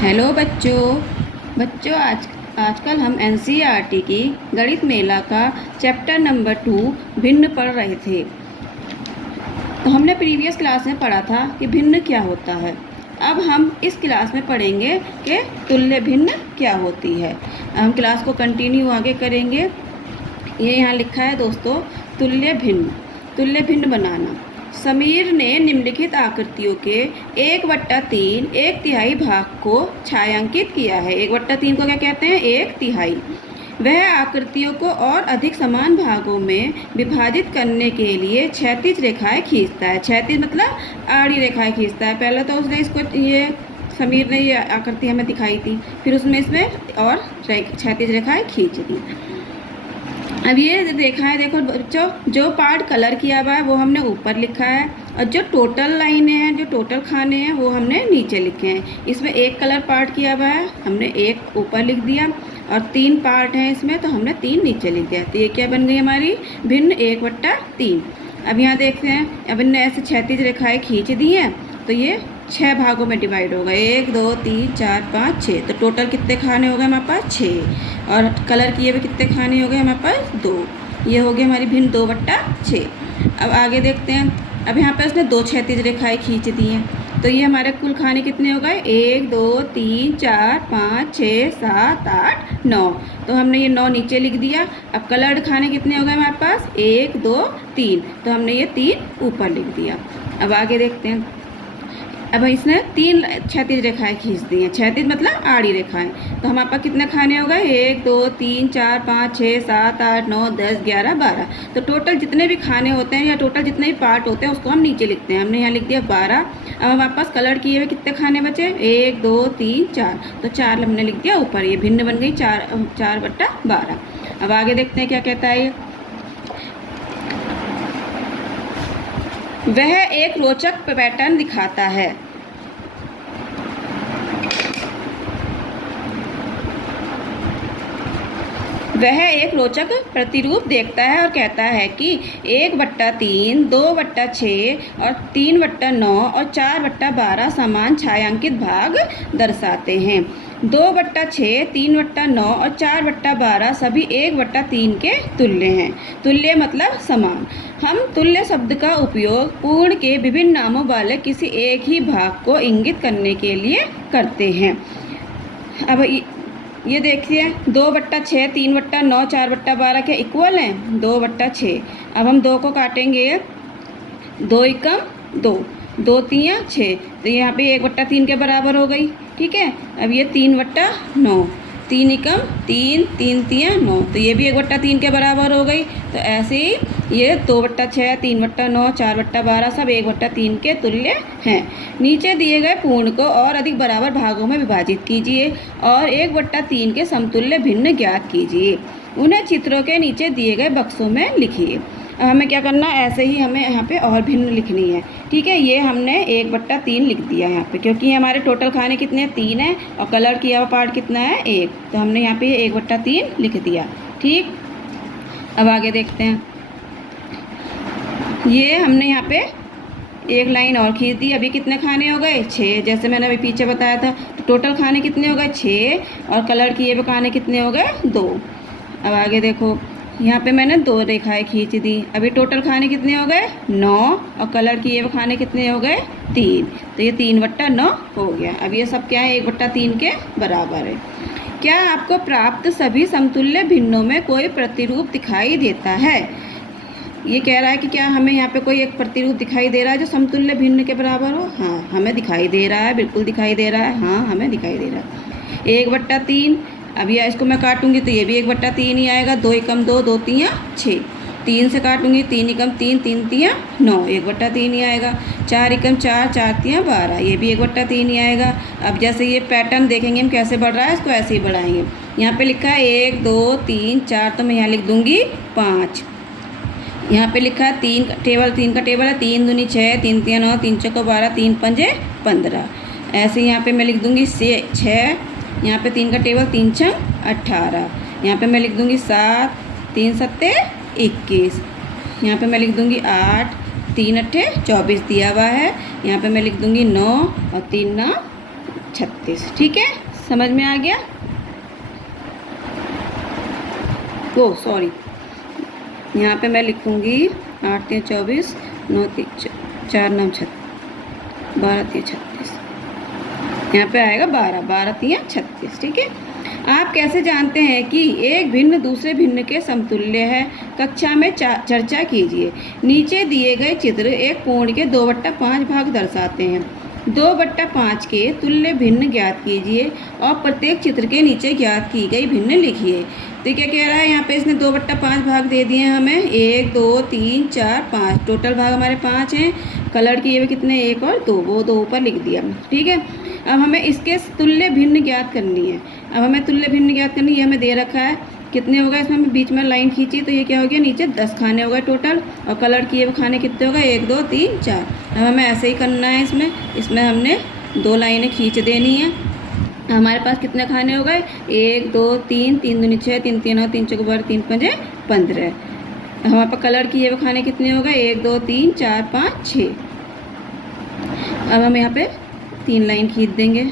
Hello बच्चों आजकल हम एनसीईआरटी की गणित मेला का चैप्टर नंबर 2 भिन्न पढ़ रहे थे। तो हमने प्रीवियस क्लास में पढ़ा था कि भिन्न क्या होता है। अब हम इस क्लास में पढ़ेंगे कि तुल्य भिन्न क्या होती है। हम क्लास को कंटिन्यू आगे करेंगे। ये यहाँ लिखा है दोस्तों, तुल्य भिन्न बनाना। समीर ने निम्नलिखित आकृतियों के 1/3 1/3 भाग को छायांकित किया है। 1/3 को क्या कहते हैं? 1/3। वह आकृतियों को और अधिक समान भागों में विभाजित करने के लिए क्षैतिज रेखाएं खींचता है। क्षैतिज मतलब आड़ी रेखाएं खींचता है। पहले तो उसने समीर ने ये आकृति हमें दिखाई थी, फिर उसमें इसमें और क्षैतिज रेखाएं खींच दी। अब ये देखा है, देखो बच्चों, जो पार्ट कलर किया हुआ है वो हमने ऊपर लिखा है और जो टोटल लाइनें हैं, जो टोटल खाने हैं, वो हमने नीचे लिखे हैं। इसमें एक कलर पार्ट किया हुआ है, हमने एक ऊपर लिख दिया, और 3 पार्ट हैं इसमें, तो हमने 3 नीचे लिख दिया। तो ये क्या बन गई हमारी? भिन्न 1/3। अब यहाँ देखते हैं, अब इनने ऐसे क्षैतिज रेखाएँ खींच दी हैं, तो ये 6 भागों में डिवाइड होगा। 1 2 3 4 5 6। तो टोटल कितने खाने हो गए हमारे पास? 6। और कलर किए हुए कितने खाने हो गए हमारे पास? 2। ये हो गई हमारी भिन्न 2/6। अब आगे देखते हैं। अब यहाँ पर उसने 2 क्षैतिज रेखाएँ खींच दी हैं, तो ये हमारे कुल खाने कितने हो गए? 1 2 3 4 5 6 7 8 9। तो हमने ये 9 नीचे लिख दिया। अब कलर्ड खाने कितने हो गए हमारे पास? 1 2 3। तो हमने ये 3 ऊपर लिख दिया। अब आगे देखते हैं। अब इसने 3 क्षैतिज रेखाएं खींच दी हैं। क्षैतिज मतलब आड़ी रेखाएं। तो हमारे पास कितने खाने हो गए? 1 2 3 4 5 6 7 8 9 10 11 12। तो टोटल जितने भी खाने होते हैं या टोटल जितने भी पार्ट होते हैं उसको हम नीचे लिखते हैं। हमने यहाँ लिख दिया 12। अब हमारे पास कलर किए हुए कितने खाने बचे? 1 2 3 4। तो 4 हमने लिख दिया ऊपर। ये भिन्न बन गई 4/12। अब आगे देखते हैं क्या कहता है ये। वह एक रोचक पैटर्न दिखाता है। वह एक रोचक प्रतिरूप देखता है और कहता है कि 1/3 2/6 और 3/9 और 4/12 समान छायांकित भाग दर्शाते हैं। 2/6 3/9 और 4/12 सभी 1/3 के तुल्य हैं। तुल्य मतलब समान। हम तुल्य शब्द का उपयोग पूर्ण के विभिन्न नामों वाले किसी एक ही भाग को इंगित करने के लिए करते हैं। अब ये देखिए, 2/6 3/9 4/12 के इक्वल हैं? 2/6। अब हम 2 को काटेंगे, 2 एकम 2, 2 तियाँ 6। तो यहाँ पे 1/3 के बराबर हो गई। ठीक है। अब ये 3/9, 3 एकम 3, 3 तियाँ 9। तो ये भी 1/3 के बराबर हो गई। तो ऐसे ही ये 2/6 3/9 4/12 सब 1/3 के तुल्य हैं। नीचे दिए गए पूर्ण को और अधिक बराबर भागों में विभाजित कीजिए और 1/3 के समतुल्य भिन्न ज्ञात कीजिए। उन्हें चित्रों के नीचे दिए गए बक्सों में लिखिए। अब हमें क्या करना है, ऐसे ही हमें यहाँ पे और भिन्न लिखनी है। ठीक है। ये हमने 1/3 लिख दिया यहाँ पे, क्योंकि हमारे टोटल खाने कितने हैं? 3 है, और कलर किया हुआ पार्ट कितना है? 1। तो हमने यहाँ पे 1/3 लिख दिया। ठीक। अब आगे देखते हैं। ये हमने यहाँ पे एक लाइन और खींच दी। अभी कितने खाने हो गए? 6। जैसे मैंने अभी पीछे बताया था। तो टोटल खाने कितने हो गए? 6, और कलर किए हुए खाने कितने हो गए? 2। अब आगे देखो, यहाँ पे मैंने 2 रेखाएं खींच दी। अभी टोटल खाने कितने हो गए? 9, और कलर किए हुए खाने कितने हो गए? 3। तो ये 3/9 हो गया। अब ये सब क्या है? 1/3 के बराबर है। क्या आपको प्राप्त सभी समतुल्य भिन्नों में कोई प्रतिरूप दिखाई देता है? ये कह रहा है कि क्या हमें यहाँ पे कोई एक प्रतिरूप दिखाई दे रहा है जो समतुल्य भिन्न के बराबर हो? हाँ, हमें दिखाई दे रहा है, बिल्कुल दिखाई दे रहा है। हाँ, हमें दिखाई दे रहा है। 1/3। अब यह इसको मैं काटूंगी तो ये भी 1/3 ही आएगा। 2 एकम 2, 2 तियाँ 6। 3 से काटूंगी, 3 एकम 3, 3 तियाँ 9, 1/3 ही आएगा। 4 एकम 4, 4 तियाँ 12, ये भी 1/3 ही आएगा। अब जैसे ये पैटर्न देखेंगे हम कैसे बढ़ रहा है, इसको ऐसे ही बढ़ाएंगे। यहाँ पे लिखा है 1 2 3 4, तो मैं यहाँ लिख दूँगी 5। यहाँ पे लिखा है 3 का टेबल है। 3 दूनी 6, 3 तियाँ 9, 3 चौको 12, 3 पंजे 15। ऐसे यहाँ पे मैं लिख दूँगी 6। यहाँ पे 3 का टेबल, 3 छंग 18। यहाँ पे मैं लिख दूँगी 7, 3 सत्ते 21। यहाँ पे मैं लिख दूँगी 8, 3 अट्ठे 24 दिया हुआ है। यहाँ पे मैं लिख दूँगी 9 और 3 9 36। ठीक है, समझ में आ गया? ओ सॉरी, यहाँ पे मैं लिखूँगी 8 3 24, 9 3 4 9 36, 12 3 36, यहाँ पे आएगा 12, 12 3 36। ठीक है, आप कैसे जानते हैं कि एक भिन्न दूसरे भिन्न के समतुल्य है? कक्षा में चर्चा कीजिए। नीचे दिए गए चित्र एक कोण के 2/5 भाग दर्शाते हैं। 2/5 के तुल्य भिन्न ज्ञात कीजिए और प्रत्येक चित्र के नीचे ज्ञात की गई भिन्न लिखिए। तो क्या कह रहा है यहाँ पे, इसने 2/5 भाग दे दिए हैं हमें, 1 2 3 4 5, टोटल भाग हमारे 5 हैं। कलर किए हुए कितने, 1 और 2, वो 2 ऊपर लिख दिया। ठीक है, अब हमें इसके तुल्य भिन्न ज्ञात करनी है। अब हमें तुल्य भिन्न ज्ञात करनी है, ये हमें दे रखा है कितने होगा, इसमें हमें बीच में लाइन खींची तो ये क्या हो गया, नीचे 10 खाने हो गए टोटल, और कलर किए हुए खाने कितने हो गए, 1 2 3 4। अब हमें ऐसे ही करना है, इसमें हमने 2 लाइनें खींच देनी है। हमारे पास कितने खाने हो गए, 1 2 3, 3 दूनी 6, 3 3 9, 3 चौके 12, 3 पंजे 15। हमारे पास कलर किए हुए खाने कितने हो गए, 1 2 3 4 5 6। अब हम यहाँ पे 3 लाइन खींच देंगे।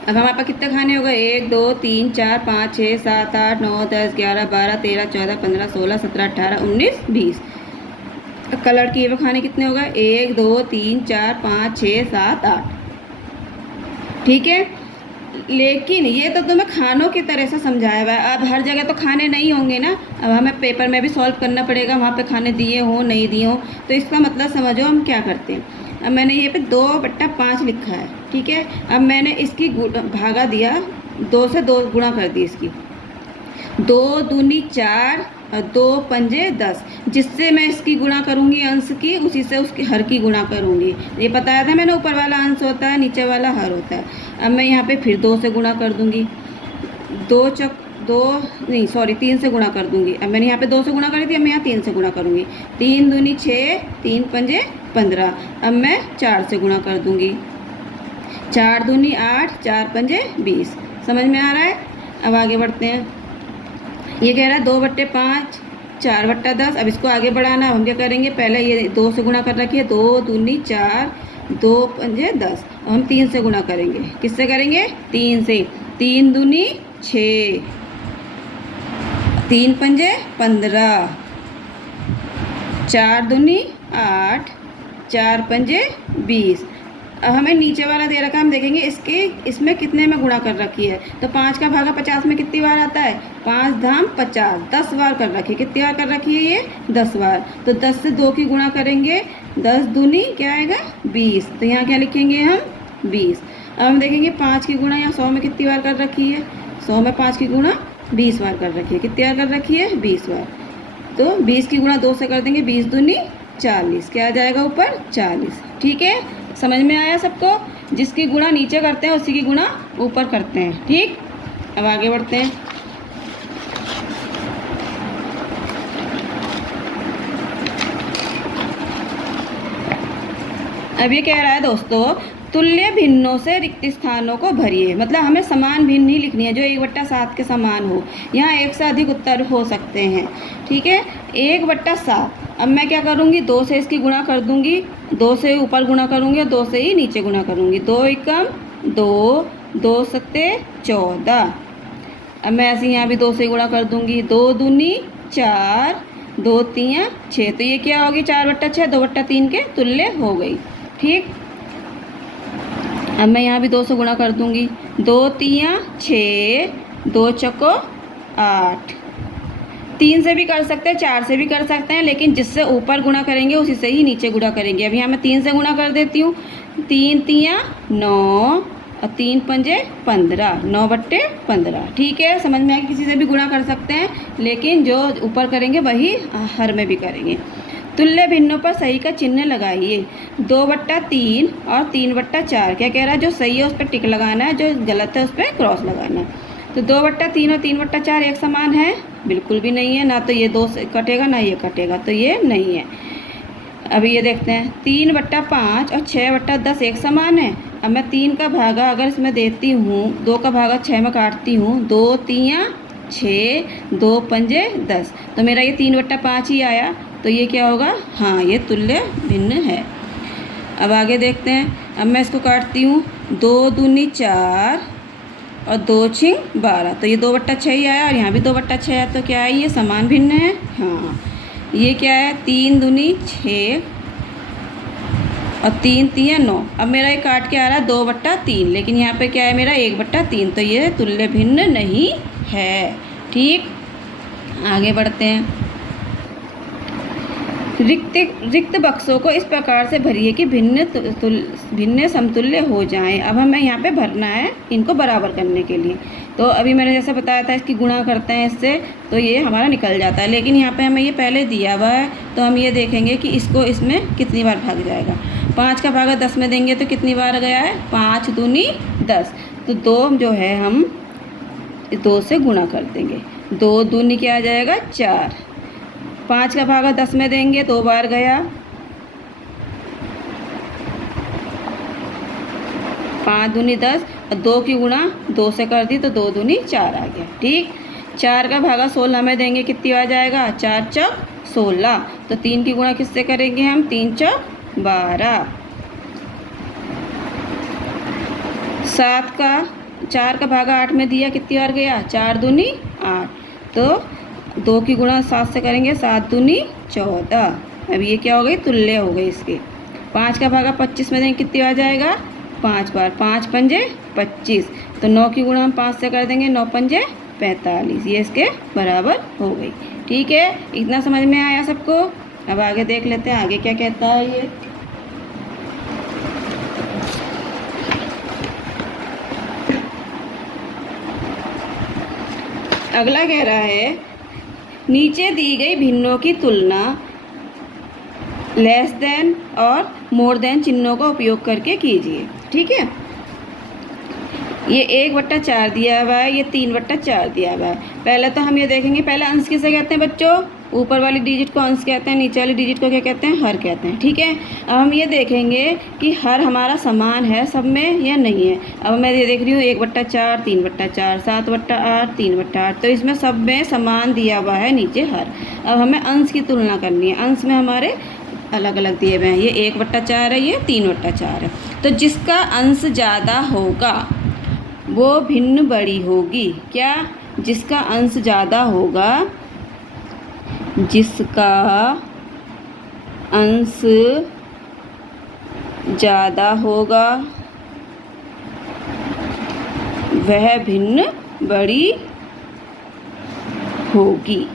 अब हमारे पास कितने खाने हो गए, 1 2 3 4 5 6 7 8 9 10 11 12 13 14 15 16 17 18 19 20। कलर किए हुए खाने कितने हो गए, 1 2 3 4 5 6 7 8। ठीक है, लेकिन ये तो तुम्हें खानों की तरह से समझाया हुआ है। अब हर जगह तो खाने नहीं होंगे ना, अब हमें पेपर में भी सॉल्व करना पड़ेगा, वहाँ पे खाने दिए हों नहीं दिए हों। तो इसका मतलब समझो हम क्या करते हैं। अब मैंने ये पे 2/5 लिखा है। ठीक है, अब मैंने इसकी भागा दिया, 2 से 2 गुणा कर दी इसकी, 2 दूनी 4 और 2 पंजे 10। जिससे मैं इसकी गुणा करूँगी अंश की, उसी से उसकी हर की गुणा करूँगी। ये बताया था मैंने, ऊपर वाला अंश होता है, नीचे वाला हर होता है। अब मैं यहाँ पे फिर 2 से गुणा कर दूँगी, 3 से गुणा कर दूँगी। अब मैंने यहाँ पे 2 से गुणा करी थी, अब मैं यहाँ 3 से गुणा करूँगी। 3 दूनी 6, 3 पंजे 15। अब मैं 4 से गुणा कर दूँगी, 4 दूनी 8, 4 पंजे 20। समझ में आ रहा है? अब आगे बढ़ते हैं। ये कह रहा है 2/5, 4/10। अब इसको आगे बढ़ाना, हम क्या करेंगे, पहले ये 2 से गुणा कर रखिए, 2 दूनी 4, 2 पंजे 10, और हम 3 से गुणा करेंगे। किससे करेंगे, 3 से। 3 दूनी 6, 3 पंजे 15, 4 दूनी 8, 4 पंजे 20। अब हमें नीचे वाला दे रखा है, हम देखेंगे इसमें कितने में गुणा कर रखी है। तो 5 का भागा 50 में कितनी बार आता है, 5 धाम 50, 10 बार कर रखी है। कितनी बार कर रखी है ये, 10 बार। तो 10 से 2 की गुणा करेंगे, 10 दूनी क्या आएगा, 20। तो यहाँ क्या लिखेंगे हम, 20। अब हम देखेंगे 5 की गुणा यहाँ 100 में कितनी बार कर रखी है, 100 में 5 की गुणा 20 बार कर रखी है। कितनी बार कर रखी है, 20 बार। तो 20 की गुणा 2 से कर देंगे, 20 दूनी 40, क्या आ जाएगा ऊपर, 40। ठीक है, समझ में आया सबको? जिसकी गुणा नीचे करते हैं उसी की गुणा ऊपर करते हैं। ठीक, अब आगे बढ़ते हैं। अब ये कह रहा है दोस्तों, तुल्य भिन्नों से रिक्त स्थानों को भरिए। मतलब हमें समान भिन्न ही लिखनी है, जो 1/7 के समान हो। यहाँ एक से अधिक उत्तर हो सकते हैं। ठीक है, 1/7। अब मैं क्या करूँगी, 2 से इसकी गुणा कर दूँगी, 2 से ऊपर गुणा करूँगी और 2 से ही नीचे गुणा करूँगी। 2 एकम 2, 2 सत्ते 14। अब मैं ऐसे यहाँ भी 2 से गुणा कर दूँगी, 2 दूनी 4, 2 तियाँ 6। तो ये क्या होगी, 4/6, 2/3 के तुल्य हो गई। ठीक, अब मैं यहाँ भी 2 से गुणा कर दूँगी, 2 तियाँ 6, 2 चौको 8। 3 से भी कर सकते हैं, 4 से भी कर सकते हैं, लेकिन जिससे ऊपर गुणा करेंगे उसी से ही नीचे गुणा करेंगे। अब यहाँ मैं 3 से गुणा कर देती हूँ, 3 तियाँ 9 और 3 पंजे 15, 9/15। ठीक है, समझ में आया? किसी से भी गुणा कर सकते हैं, लेकिन जो ऊपर करेंगे वही हर में भी करेंगे। तुल्य भिन्नों पर सही का चिन्ह लगाइए। 2/3 और 3/4। क्या कह रहा है, जो सही है उस पर टिक लगाना है, जो गलत है उस पर क्रॉस लगाना है। तो 2/3 और 3/4 एक समान है, बिल्कुल भी नहीं है। ना तो ये 2 से कटेगा ना ये कटेगा, तो ये नहीं है। अभी ये देखते हैं, 3/5 और 6/10 एक समान है। अब मैं 3 का भागा अगर इसमें देती हूँ, 2 का भागा 6 में काटती हूँ, 2 तियाँ 6, 2 पंजे 10। तो मेरा ये 3/5 ही आया। तो ये क्या होगा, हाँ ये तुल्य भिन्न है। अब आगे देखते हैं। अब मैं इसको काटती हूँ। 2 दूनी 4 और 2 छिंग 12, तो ये 2/6 ही आया और यहाँ भी 2/6 है, तो क्या है ये समान भिन्न है। हाँ, ये क्या है 3 दूनी 6 और 3 3 9। अब मेरा ये काट के आ रहा है 2/3, लेकिन यहाँ पे क्या है मेरा 1/3, तो ये तुल्य भिन्न नहीं है। ठीक, आगे बढ़ते हैं। रिक्त बक्सों को इस प्रकार से भरिए कि भिन्न समतुल्य हो जाएं। अब हमें यहाँ पे भरना है इनको बराबर करने के लिए। तो अभी मैंने जैसे बताया था इसकी गुणा करते हैं इससे, तो ये हमारा निकल जाता है। लेकिन यहाँ पे हमें ये पहले दिया हुआ है, तो हम ये देखेंगे कि इसको इसमें कितनी बार भाग जाएगा। 5 का भागा 10 में देंगे तो कितनी बार गया है, 5 दूनी 10। तो 2 जो है हम 2 से गुणा कर देंगे। 2 दूनी क्या आ जाएगा 4। 5 का भागा 10 में देंगे 2 बार गया, 5 दूनी 10 और 2 की गुणा 2 से कर दी तो 2 दूनी 4 आ गया। ठीक, 4 का भागा 16 में देंगे कितनी आ जाएगा, 4 चौक 16। तो 3 की गुणा किससे करेंगे हम, 3 चौक 12। 4 का भागा 8 में दिया कितनी बार गया, 4 दूनी 8। तो 2 की गुणा 7 से करेंगे, 7 दूनी 14। अब ये क्या हो गई, तुल्य हो गई इसके। 5 का भागा 25 में देंगे कितनी आ जाएगा, 5 बार, 5 पंजे 25। तो 9 की गुणा हम 5 से कर देंगे, 9 पंजे 45। ये इसके बराबर हो गई। ठीक है, इतना समझ में आया सबको। अब आगे देख लेते हैं आगे क्या कहता है ये। अगला कह रहा है नीचे दी गई भिन्नों की तुलना लेस देन और मोर देन चिन्हों का उपयोग करके कीजिए। ठीक है, ये 1/4 दिया हुआ है, ये 3/4 दिया हुआ है। पहले तो हम ये देखेंगे, पहले अंश किसे कहते हैं बच्चों, ऊपर वाली डिजिट को अंश कहते हैं, नीचे वाली डिजिट को क्या कहते हैं, हर कहते हैं। ठीक है, अब हम ये देखेंगे कि हर हमारा समान है सब में या नहीं है। अब मैं ये देख रही हूँ 1/4, 3/4, 7/8, 3/8, तो इसमें सब में समान दिया हुआ है नीचे हर। अब हमें अंश की तुलना करनी है। अंश में हमारे अलग अलग दिए हुए हैं, ये 1/4 है, ये 3/4 है। तो जिसका अंश ज़्यादा होगा वो भिन्न बड़ी होगी। क्या, जिसका अंश ज़्यादा होगा, जिसका अंश ज़्यादा होगा वह भिन्न बड़ी होगी,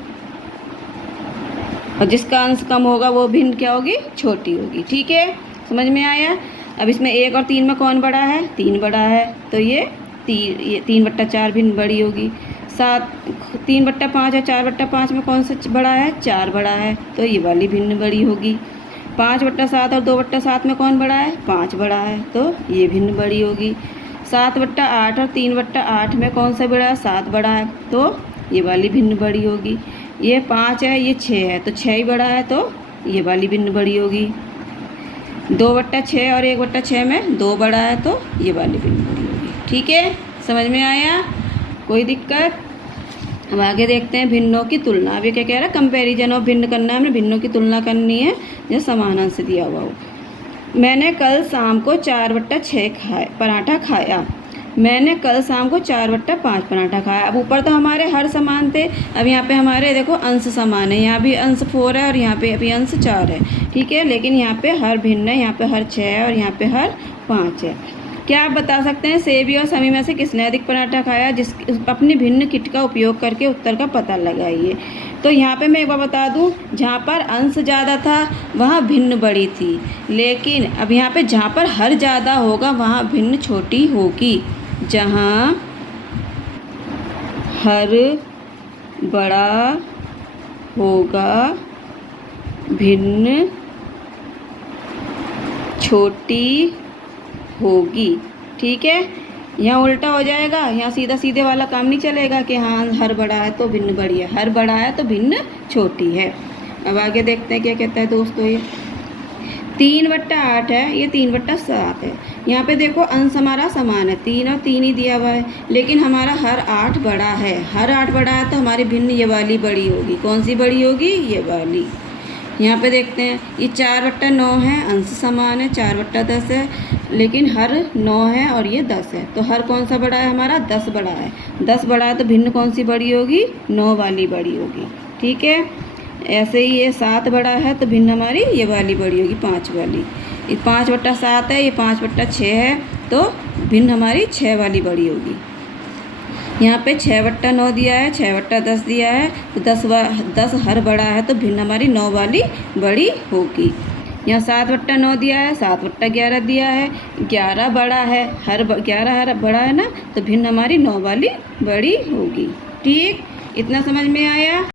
और जिसका अंश कम होगा वो भिन्न क्या होगी, छोटी होगी। ठीक है, समझ में आया। अब इसमें 1 और 3 में कौन बड़ा है, 3 बड़ा है, तो ये 3/4 भिन्न बड़ी होगी। 3/5 और 4/5 में कौन सा बड़ा है, 4 बड़ा है, तो ये वाली भिन्न बड़ी होगी। 5/7 और 2/7 में कौन बड़ा है, 5 बड़ा है, तो ये भिन्न बड़ी होगी। 7/8 और 3/8 में कौन सा बड़ा है, 7 बड़ा है, तो ये वाली भिन्न बड़ी होगी। ये 5 है, ये 6 है, तो 6 ही बड़ा है, तो ये वाली भिन्न बड़ी होगी। 2/6 और 1/6 में 2 बड़ा है, तो ये वाली भिन्न बड़ी होगी। ठीक है, समझ में आया, कोई दिक्कत। अब आगे देखते हैं भिन्नों की तुलना। अब ये क्या कह रहा है, कंपैरिजन ऑफ भिन्न करना है, हमें भिन्नों की तुलना करनी है जो समान अंश दिया हुआ हो। मैंने कल शाम को 4/6 पराठा खाया। मैंने कल शाम को 4/5 पराठा खाया। अब ऊपर तो हमारे हर समान थे, अब यहाँ पे हमारे देखो अंश समान है, यहाँ भी अंश 4 है और यहाँ पे अभी अंश 4 है। ठीक है, लेकिन यहाँ पे हर भिन्न है, यहाँ पे हर 6 है और यहाँ पे हर 5 है। क्या आप बता सकते हैं सेबी और समी में से किसने अधिक पराठा खाया, जिस अपनी भिन्न किट का उपयोग करके उत्तर का पता लगाइए। तो यहाँ पे मैं एक बार बता दूँ, जहाँ पर अंश ज़्यादा था वहाँ भिन्न बड़ी थी, लेकिन अब यहाँ पे जहाँ पर हर ज़्यादा होगा वहाँ भिन्न छोटी होगी। जहाँ हर बड़ा होगा भिन्न छोटी होगी। ठीक है, यहाँ उल्टा हो जाएगा, यहाँ सीधा सीधे वाला काम नहीं चलेगा कि हाँ हर बड़ा है तो भिन्न बड़ी है, हर बड़ा है तो भिन्न छोटी है। अब आगे देखते हैं क्या कहता है दोस्तों। ये 3/8 है, ये 3/7 है। यहाँ पे देखो अंश हमारा समान है, 3 और 3 ही दिया हुआ है, लेकिन हमारा हर 8 बड़ा है। हर 8 बड़ा है तो हमारी भिन्न ये वाली बड़ी होगी। कौन सी बड़ी होगी, ये वाली। यहाँ पे देखते हैं, ये 4/9 है, अंश समान है, 4/10 है, लेकिन हर 9 है और ये 10 है, तो हर कौन सा बड़ा है हमारा? 10 बड़ा है। 10 बड़ा है तो भिन्न कौन सी बड़ी होगी? 9 वाली बड़ी होगी। ठीक है, ऐसे ही ये 7 बड़ा है तो भिन्न हमारी ये वाली बड़ी होगी, 5 वाली। ये 5/7 है, ये 5/6 है, तो भिन्न हमारी 6 वाली बड़ी होगी। यहाँ पे 6/9 दिया है, 6/10 दिया है, तो 10 हर बड़ा है तो भिन्न हमारी 9 वाली बड़ी होगी। यहाँ 7/9 दिया है, 7/11 दिया है, 11 बड़ा है, 11 हर बड़ा है ना, तो भिन्न हमारी 9 वाली बड़ी होगी। ठीक, इतना समझ में आया?